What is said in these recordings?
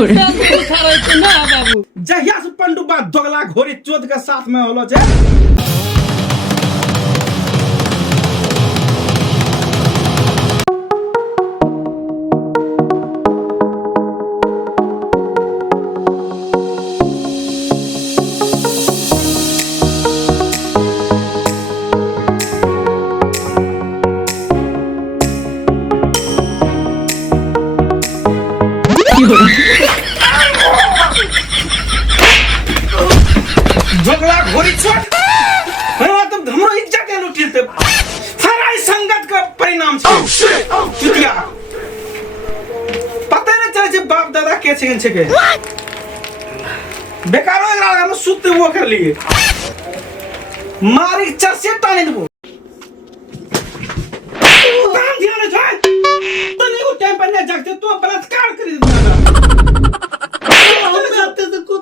बाबू जहिया से पंडुबा दोगला घोड़ी चोद के साथ में होलो छे दोगला घोड़ी चोद तुम हमरो इज्जत लुटिते सारा इस संगत का परिणाम छे चुतिया पता नहीं चले छे बाप दादा के छे के बेकार हो गया हम सुते वो कर लिए मारी चरसे टाने देबो काम ध्यान छै तने को टाइम पर न जगते तो बलात्कार कर दे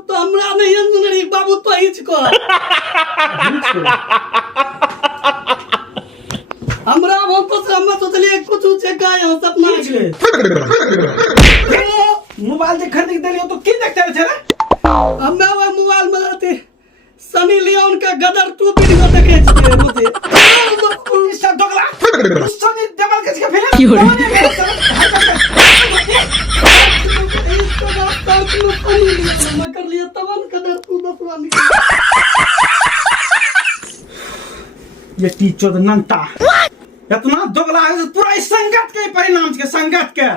तो हमरा नहीं अंदर बाबू तो हिच को हमरा हम तो सोचलिए कुछ से गाय हो सपना छे मोबाइल जे खरीद के देलियो तो की देखते छे रे हमें वो मोबाइल में रहते सनी लियोन का गदर 2 वीडियो देखे छे मुझे इसका दोगला सनी देवल के फिल्म कर लिया तवन कदर तू दफवानी ये टीचर नंटा इतना दोगला है पूरा इस संगत के परिणाम के संगत के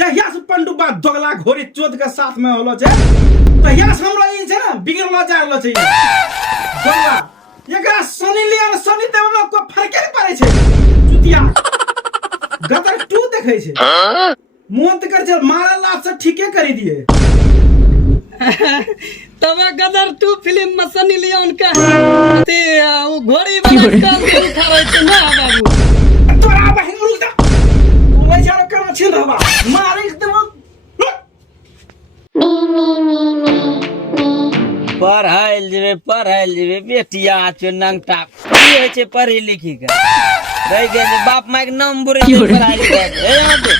जहिया से पंडुबा दोगला घोड़ी चोद के साथ में होलो छे तहिया से हमरा ई छे ना बिगड़लो जा रहलो छे दोगला एकरा सनी लिया सनी देवल को फरके नहीं पड़े छे चुतिया गदर 2 देखे छे मोंत कर चल मारा लात से ठीके करी दिए तब गदर 2 फिल्म में सनी लियोन का ते वो घोड़ी वाला काम उठावे छे ना बाबू तोरा बहिन रुक तू बेचारा करना छिन रहबा मारे एकदम पढ़ाइल जेबे बेटिया छे नंगटा की होय छे पढ़ी लिखी के रह गए बाप माय के नाम बुरे पढ़ाई लिखाई ए यहाँ पे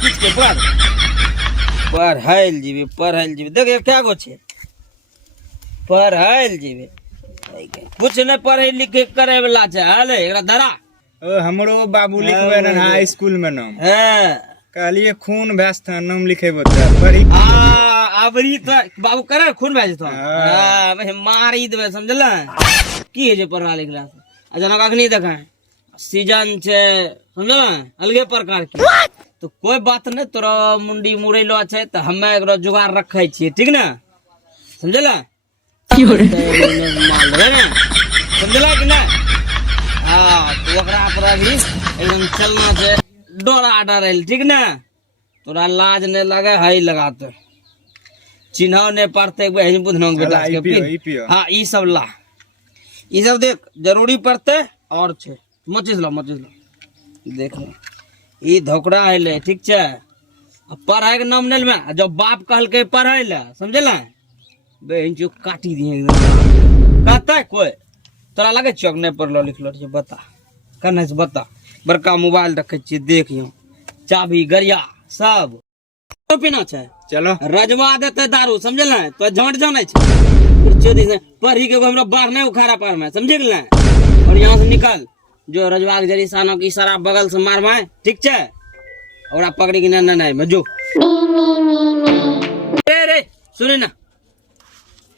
किछ के पढ़ाइल जेबे देख क्या गो छे पढ़ाइल जेबे कुछ नहीं पढ़े लिखे करे वाला छे हले एकरा धरा ओ हमरो बाबू लिखवे न हाई स्कूल में नाम हां कहलिए खून भैंस था नाम लिखेबो त पढ़ी आबरी तो बाबू करे खून भैंस तो हां मैं मारी देबे समझला की है जे पढ़ा लिखला अचानक अखनी देखा सीजन छे समझला अलगे प्रकार के तो कोई बात नहीं तोरा मुंडी मुड़ैलो छे त हमें एकरो जुगाड़ रखै छी ठीक ना समझला माल रे ना समझला कि ना हां तो ओकरा पर अभी एकदम चलना छे डोरा डरल ठीक ना तोरा लाज नहीं लगे हई लगाते चिन्ह नहीं पड़ते बहन बुधनो बेटा के हां ई सब ला ई सब देख जरूरी पड़ते और छे मचिस लो देख लो ई धोकड़ा हैले ठीक छे पढ़ाई के नाम नहीं में जब बाप कहल के पढ़ाई ले समझला बहन जो काटी दिए एकदम कहता कोई तोरा लगे चौक नहीं पढ़लो लिखलो छे बता करना से बता बड़का मोबाइल रखे छे देखियो चाबी गरिया सब तो पीना छे चलो रजवा देते दारू समझला तो झंट जाने छे चोदी से पढ़ी के हमरा बाहर नहीं उखाड़ा पर में समझ गेल और यहां से निकल जो रजवा के जरी सानो की इशारा बगल से मार माए ठीक छे ओरा पकड़ी के नहीं में जो रे सुने ना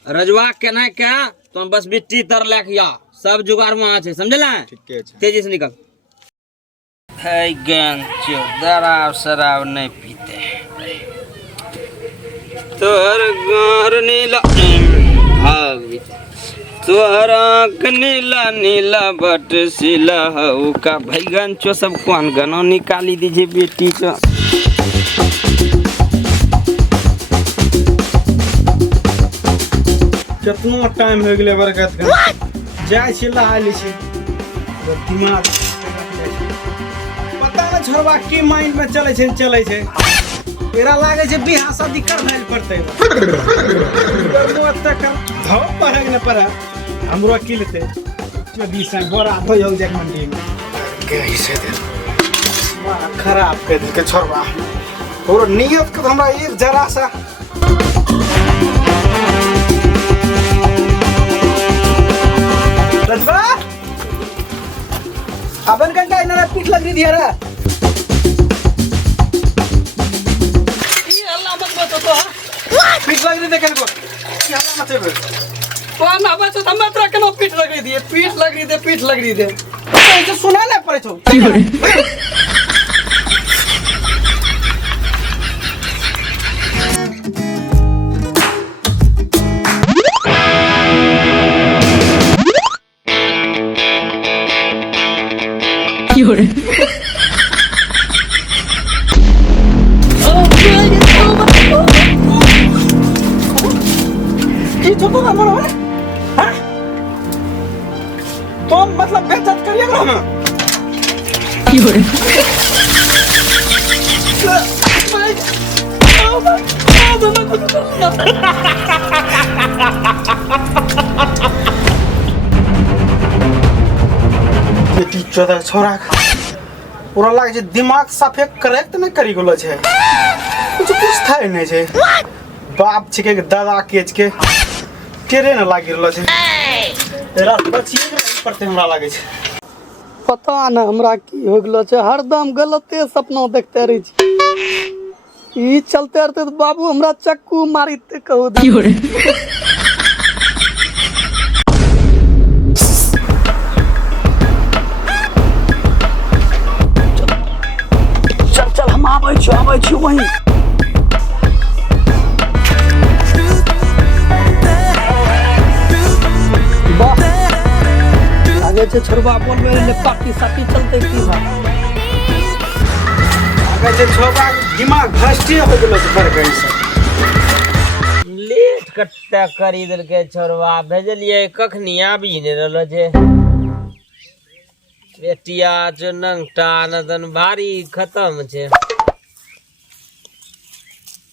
रजवा के ना क्या तो बस बिट्टी तर लेके आ सब जुगाड़ वहां छे समझला ठीक है तेजी से निकल है गन चो दराव शराब नहीं पीते तोहर घर नीला भाग भी तोहर आँख नीला नीला बट सिला हऊ का भैगन चो सब कौन गनो निकाली दीजिए बेटी को कितना टाइम हो गेले बरकत का जाय छी लहाली छी दिमाग पता न छोरबा की माइंड में चले छे एरा लागे छे बियाह शादी कर भइल पड़ते मत कर धो पढ़े न पढ़े हमरो की लेते जो 20 साल बड़ा हो जाए मंडी में कैसे दे बड़ा खराब कर के छोरबा और नियत के हमरा एक जरा सा रजबा अपन कंटा इन्हें पीठ लग रही थी यार ये हल्ला मत बतो तो पीठ लग रही थी कल को ये हल्ला मत बे तो ना बचो हम मात्र कनो पीठ लग रही थी पीठ लग रही थी ऐसे सुना ना पड़े छो की छोटो ना मरो हां तो मतलब बेइज्जत करिएगा हम बेटी चोदा छोरा पूरा लागे छै दिमाग साफे करेक्ट नहीं करी गेलो छै कुछ था नहीं छै बाप छिके के दादा केच के केरे न लागी रहलो छै तेरा बचिए नहीं पड़ते हमरा लागे छै पता न हमरा की हो गेलो छै हरदम गलते सपना देखते रही छी ई चलते रहते तो बाबू हमरा चक्कू मारिते कहू चल चल हम आबै छी वहीं वाह आगे से छोरबा बोलबे ले पार्टी साटी चलते की बा आगे जे छोबा दिमाग भ्रष्ट हो गेलो छै बड़ गई से लेट कट्टा करी देल के छोरवा भेजलिए कखनी आबी ने रहलो जे बेटिया जो नंगटा नदन भारी खत्म छे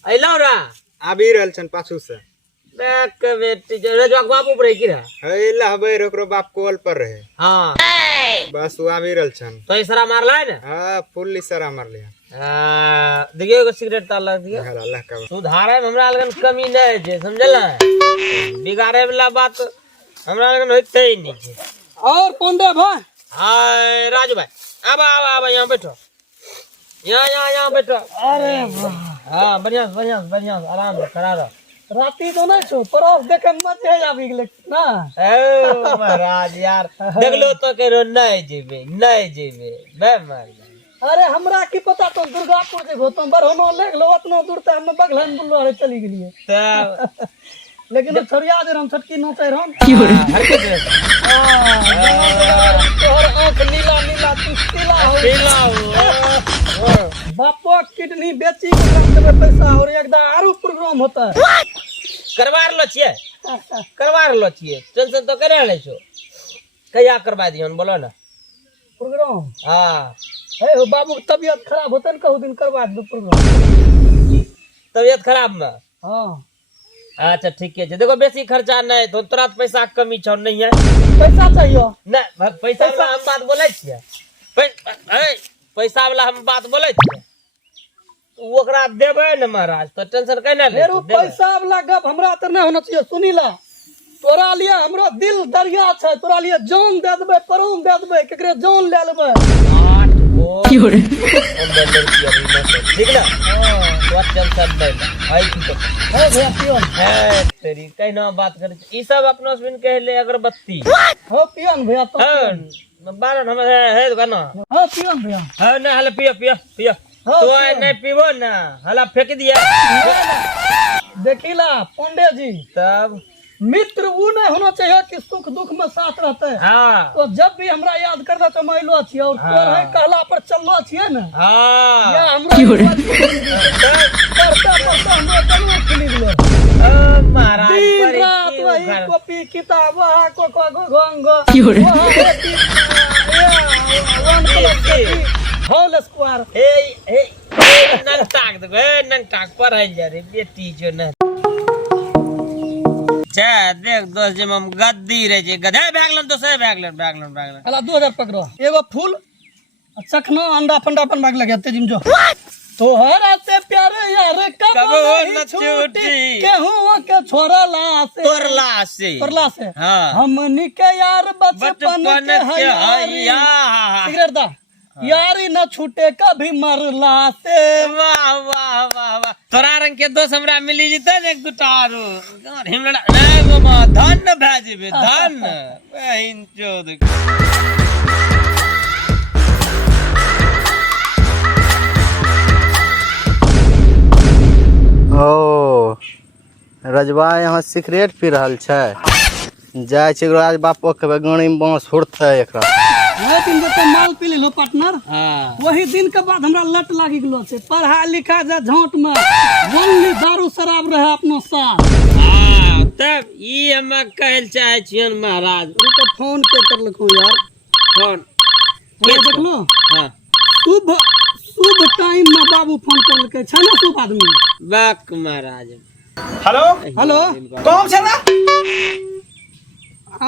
अइलो रा आबि रहल छन पाछू से बैक बेटी जो रजवा के बाबू पर की रहा हैला हबे ओकरो बाप कॉल पर रहे हां बस वो आबि रहल छन तो इसरा मारला है ना हां फुल इशारा मार लिया देखियो एगो सिगरेट ताला दियो अल्लाह का सुधारे में हमरा लगन कमी नहीं छे समझला बिगाड़े वाला बात हमरा लगन होते ही नहीं छे और पोंडे भाई हाय राजू भाई अब यहाँ बैठो यहाँ बैठो अरे वाह हाँ बढ़िया आराम से खड़ा रहो राती तो नहीं छो परस देखे मजे आबि गेले ना ओ महाराज यार देख लो तो कहो नहीं जेबे बे मार अरे हमरा की पता तो दुर्गापुर जेबो तो बरहनो ले गेलो ओतना दूर त हम बगलन बुल्लो रे चली गेलिए तब लेकिन छोरिया जे हम छोटकी नोचे रहन हरकत तोहर आंख नीला तिला हो बापो किडनी बेची के रख देबे पैसा और एकदम आरो प्रोग्राम होता है करवा रहलो छिए टेंशन तो करे ले छो कहिया करवा दियन बोलो ना प्रोग्राम हां हे हो बाबू के तबीयत खराब होतन कहू दिन करवा दो प्रोग्राम तबीयत खराब में हां अच्छा ठीक है देखो बेसी खर्चा नहीं तो तोरा पैसा के कमी छौ नहीं है पैसा चाहिए नहीं पैसा वाला हम बात बोले छिए पैसा वाला हम बात बोले छिए ओकरा देबे न महाराज तो टेंशन कहीं ना ले फेर पैसा वाला गप हमरा त नहीं होना चाहिए सुनीला तोरा लिए हमरो दिल दरिया छै तोरा लिए जान दे देबे परोम दे देबे केकरे जान ले लेबे 8 गो ठीक ना तो टेंशन नहीं है की तो है भैया पियोन है तेरी कहना बात करे ई सब अपना सुन के ले अगरबत्ती हो पियोन भैया तो बारह हम है गाना हां पियोन भैया है ना हले पियो हाँ, तो नहीं पीबो ना हला फेंक दिया देखिला पांडे जी तब मित्र वो नहीं होना चाहिए कि सुख दुख में साथ रहते हैं हाँ तो जब भी हमरा याद करता तो माइलो छिए और तोर है कहला पर चललो छिए ना हाँ या हमरा करता हमरो जरूर खुली गेलो महाराज दिन रात वही कॉपी किताब वहाँ को गंग होल स्क्वायर हे नंग टाक पर है जा रे बेटी जो न चा देख दोस्त जे हम गद्दी रे जे गधा भागलन तो से भागलन अला 2000 पकड़ो एगो फूल चखनो अंडा फंडा अपन भाग लगे तेजिम जो तोहरा से प्यार यार कब कबो नहीं न छूटी छूटी। केहू के छोड़ला से तोरला से तोरला से हाँ। हमनी के यार बचपन बचपन के के हयारी हया। सिगरेट दा यारी न छूटे कभी मरला से वाह वाह वाह वाह तोरा रंग के दोस्त हमरा मिली जते ने एक दुटा आरो हिमड़ा नहीं बाबा धन भए जेबे धन बहिन चोद ओ रजबा यहाँ सिगरेट पी रहल छै जाय छै राज बापो के गाड़ी में बांस हुड़ते एकरा वही दिन जते माल पी लेलो पार्टनर हाँ वही दिन के बाद हमरा लत लागी गेलो छै पढ़ा लिखा जा झोंट में ओनली दारू शराब रहे अपनो साथ हाँ तब ई हमे कहल चाहे छियन महाराज रुको फोन के करलखो यार कौन ये देखलो हाँ शुभ शुभ टाइम में बाबू फोन करलकै छै ना शुभ आदमी बाक महाराज हेलो हेलो कौन छे ना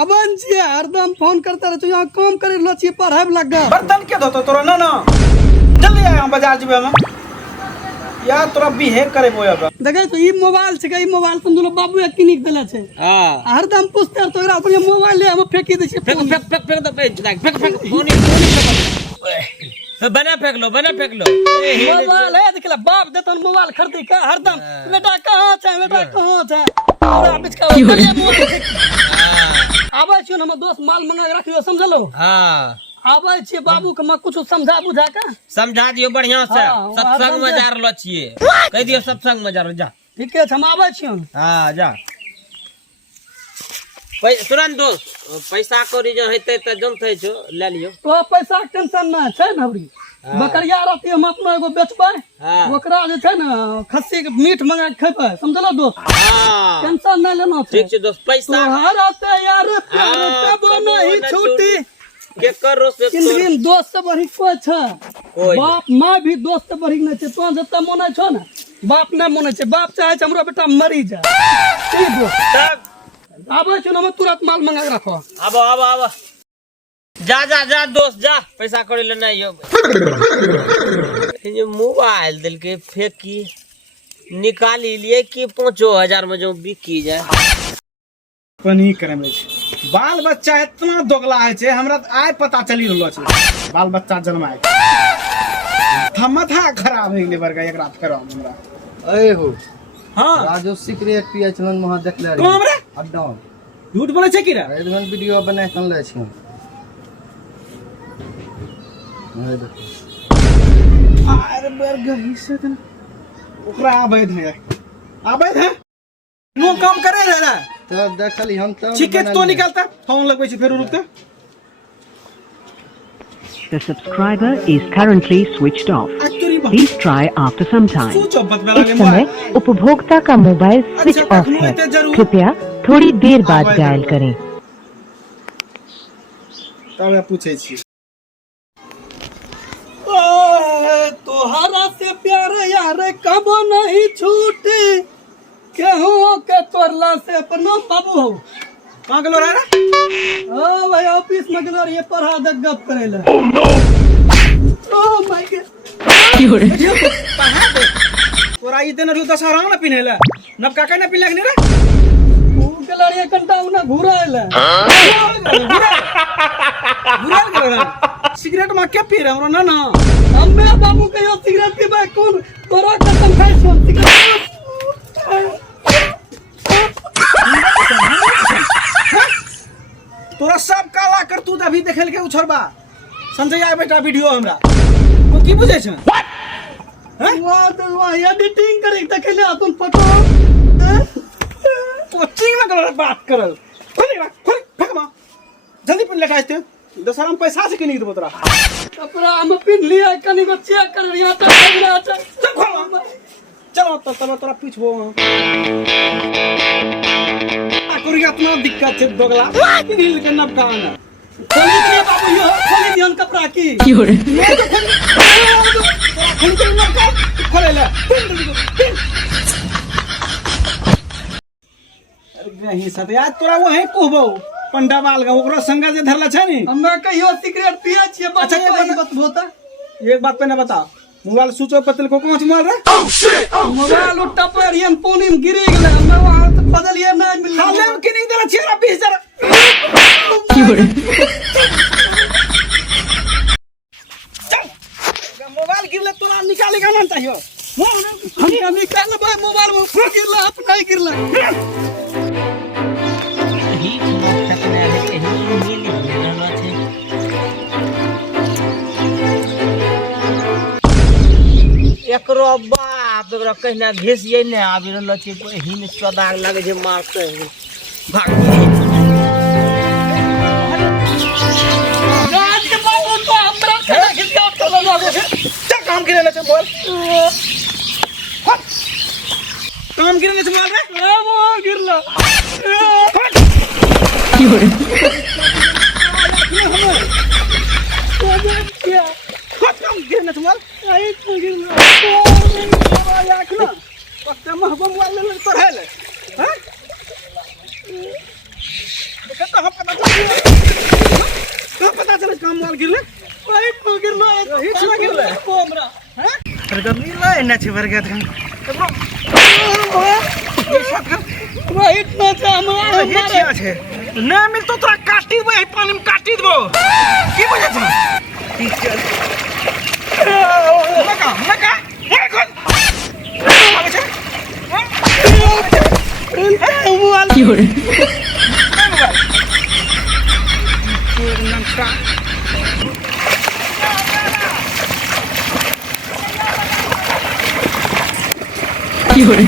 अबन जी हरदम फोन करते रहे यहाँ काम करे लो छी पढ़ाई लग गए बर्तन के धोतो तोरा ना ना जल्दी आ बाजार जेबे हम यार तोरा बिहे करे बोया बा देखे तो ई मोबाइल छै ई मोबाइल तुम दोनों बाबू एक किनिक देले छै हाँ हरदम पूछते तो एकरा अपन मोबाइल ले हम फेंकी दै छी फेंक फेंक फेंक फेंक दो फेंक फोन बना फेंक लो मोबाइल है देखला बाप देतन मोबाइल खरीदी के हरदम बेटा कहां छै हमरा बीच का आबै छियो हम दोस्त माल मंगा के रखियो समझलो हाँ आबै छियै बाबू के कुछ समझा बुझा के समझा दियो बढ़िया से हाँ, सत्संग में जा रहलो छिए कह दियो सत्संग में जा रहलो जा ठीके छै हम आबै छियो हाँ जा तुरंत दोस्त पैसा कौड़ी जो हेते त जनते छो ले लियो तो पैसा के टेंशन ना छै ना हबरी बकरिया रहती हम अपना एगो बेचबै हाँ। ओकरा जे छै ना खस्सी के मीट मंगा के खेबै समझलो दोस्त हाँ टेंशन ना लेना छै ठीक छै दोस्त पैसा तोहरा से यार प्यार हाँ, कबो नहीं छूटी के करो से जिंदगी दोस्त से बढ़ी कोई छै कोई बाप माँ भी दोस्त से बढ़ी नहीं छै तो जते मोने छो ना बाप ना मोने छै बाप चाहे छै हमरो बेटा मरी जाए की दोस्त तब आबै छियो ना हम तुरंत माल मंगा के रखो आबो जा दोस्त जा पैसा कौड़ी लेना यो ये मोबाइल दिल के फेंकी निकाली लिए कि 5,000 में जो बिकी जाए पनी करे में बाल बच्चा इतना दोगला है छे हमरा त आइ पता चली रहलो छे बाल बच्चा जन्माए माथा खराब हो गेले बरगा एक रात करो हमरा ए हो हां राजू सिगरेट पिए छलन वहां देखले तो हमरा अड्डा झूठ बोले छे की रे एडवन वीडियो बना के ले छी अरे बरगा हिस्से त ओकरा अवैध है नो काम करे रे तब देखली हम तब ठीक है तो निकलता फोन लगबै छी फेर रुकते The subscriber is currently switched off. Actually Please try after some time. सोचो बतला इस लगे समय उपभोक्ता का मोबाइल स्विच अच्छा, ऑफ तखनो है। एते जरूर। कृपया थोड़ी देर बाद आवाज डायल करें। तब पूछे छी तोहरा से प्यार यार कबो नहीं छूटे केहू के तोरला से अपनो बाबू हो कहां गेलो रे ओ भाई ऑफिस में गेलो ये पढ़ा दे गप करे ले ओ माय गॉड तोरा ई देन दशहरा न पिनेला नब काका न पिनला के रे तू गेलो रे कंटा उना घुराएला बुरा गेलो सिगरेट में के पी रे हमरा ना ना हम्मे बाबू के यो सिगरेट पीबे कोन तोरा कसम खाइ छो सिगरेट तोरा सब काला कर तू अभी देखल के उछरबा समझै आ बेटा वीडियो हमरा तू की बुझै छ वाह तो वाह एडिटिंग करे देखले अपन फोटो कोचिंग में कर बात करल खोल फकमा जल्दी पिन लगाइते दशहरा में पैसा से किनी देबो तोरा कपड़ा हम पिन लिया कनी को चेक कर रिया त लग रहा चल खोल चलो तो तोरा पूछबो आकुरी इतना दिक्कत छै दोगला नील के नब काना खोली दिए बाबू यो खोली दियन कपड़ा की मैं तो खोल के नब का खोले ले अरे गही सत यार तोरा वही कहबो पंडा बाल का ओकरा संगा जे धरला छै नी हम्मे कहियो सिगरेट पिए छिए अच्छा, बच्चा ये ये बतबो त एक बात पे ना बता मोबाइल स्विच ऑफ पतल को कौन सी मोबाइल रे मोबाइल उठा पर ये पानी में गिर गेल हमरा वहां से बदलिए नहीं मिल हाले में किनिंग देला छेरा 20,000 चल मोबाइल गिरले तोरा निकालेगा ना चाहिए हम निकाल भाई मोबाइल में गिरला अपना ही गिरला ही फेंकने आले के ही मिल रहलो छै एकरो बाप एकरा कहना घिसिए ने आबि रहलो छै ही ने चोदाग लागे छै मारते भाग राज के बाबू तो हमरा के खिसिया तो लगे छै चल काम करे ले मोबाइल काम करे ले मोबाइल रे वो गिरला काम करे ले मोबाइल आई तो गिरला पक्का महबूब मोबाइल ले तो है ले हां देखो हम पता चले काम मोबाइल गिरले आई तो गिरला हिच ना गिरले को हमरा हैं प्रगति ला एना छै वर्गत हम राइट ना था हमारा छै नहीं मिल तो तोरा काटी देबो पानी में काटी देबो की बजे छ ठीक छै लगा हे खोल आगे छै मोबाइल की हो रे की हो रे